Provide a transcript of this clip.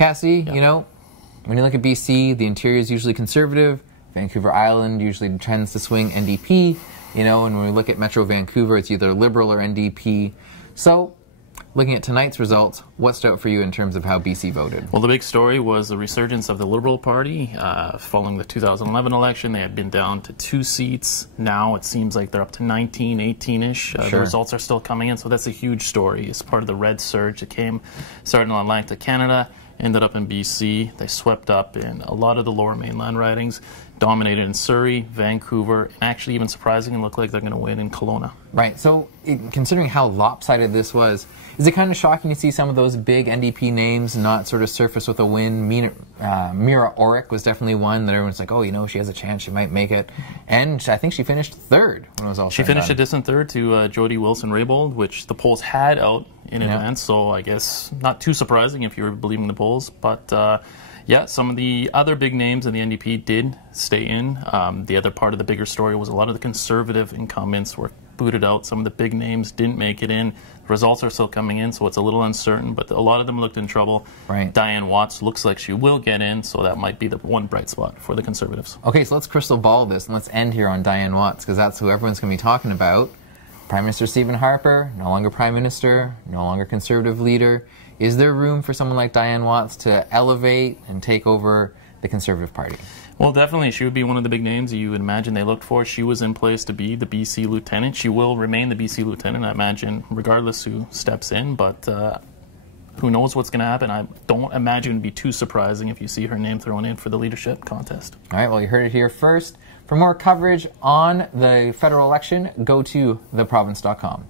Cassie, you know, when you look at BC, the interior is usually conservative. Vancouver Island usually tends to swing NDP, you know, and when we look at Metro Vancouver, it's either Liberal or NDP. So, looking at tonight's results, what stood out for you in terms of how BC voted? Well, the big story was the resurgence of the Liberal Party. Following the 2011 election, they had been down to 2 seats. Now it seems like they're up to 19, 18-ish. The results are still coming in, so that's a huge story. It's part of the red surge that came starting in Atlantic Canada, ended up in BC. They swept up in a lot of the lower mainland ridings, dominated in Surrey, Vancouver, and actually even surprisingly look like they're going to win in Kelowna. Right, so considering how lopsided this was, is it kind of shocking to see some of those big NDP names not sort of surface with a win? Mira Orick was definitely one that everyone's like, oh, you know, she has a chance, she might make it. And I think she finished third when it was all said and done. She finished a distant third to Jody Wilson-Raybould, which the polls had out in advance, so I guess not too surprising if you were believing the polls. But yeah, some of the other big names in the NDP did stay in. The other part of the bigger story was a lot of the Conservative incumbents were booted out. Some of the big names didn't make it in. The results are still coming in, so it's a little uncertain, but a lot of them looked in trouble. Right. Dianne Watts looks like she will get in, so that might be the one bright spot for the Conservatives. Okay, so let's crystal ball this, and let's end here on Dianne Watts, because that's who everyone's going to be talking about. Prime Minister Stephen Harper, no longer Prime Minister, no longer Conservative leader. Is there room for someone like Dianne Watts to elevate and take over the Conservative Party? Well, definitely. She would be one of the big names you would imagine they looked for. She was in place to be the BC lieutenant. She will remain the BC lieutenant, I imagine, regardless who steps in. But who knows what's going to happen. I don't imagine it would be too surprising if you see her name thrown in for the leadership contest. All right, well, you heard it here first. For more coverage on the federal election, go to theprovince.com.